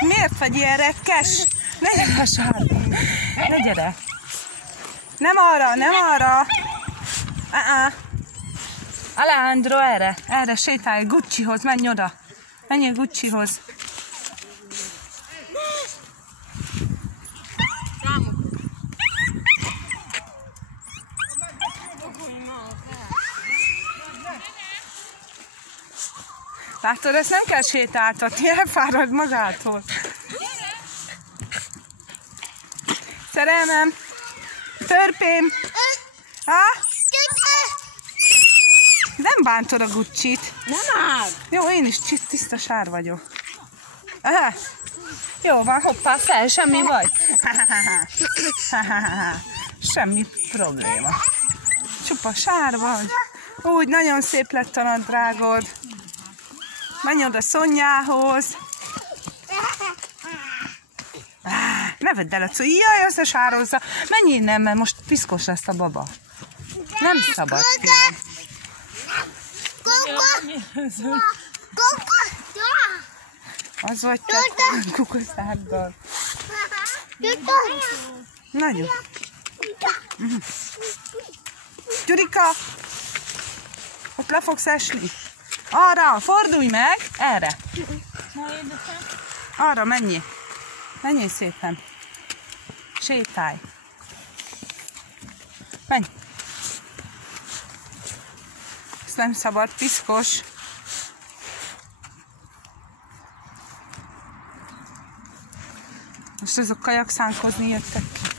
Miért vagy ilyen retkes? Ne gyere a sárba. Ne gyere. Nem arra, nem arra. Alejandro, erre. Erre sétálj, Guccihoz, menj oda. Menj a Guccihoz. Látod, ezt nem kell sétáltatni, elfárad magától. Szerelmem, törpém. Ha? Nem bántod a Guccit. Nem áll. Jó, én is tiszta sár vagyok. Aha. Jó van, hoppá, fel, semmi baj. Semmi probléma. Csupa sár vagy. Úgy, nagyon szép lett a nadrágod. Menj oda Szonyához. Ne vedd el a cuccot. Jaj, összesározza. Menj innen, mert most piszkos lesz a baba. Nem szabad. Az vagy te kukaszáddal. Nagyon. Gyurika! Ott le fogsz esni. Arra, fordulj meg! Erre. Arra menjél. Menjél szépen. Sétálj. Menj. Ezt nem szabad, piszkos. Most azok kajakszánkozni jöttek ki.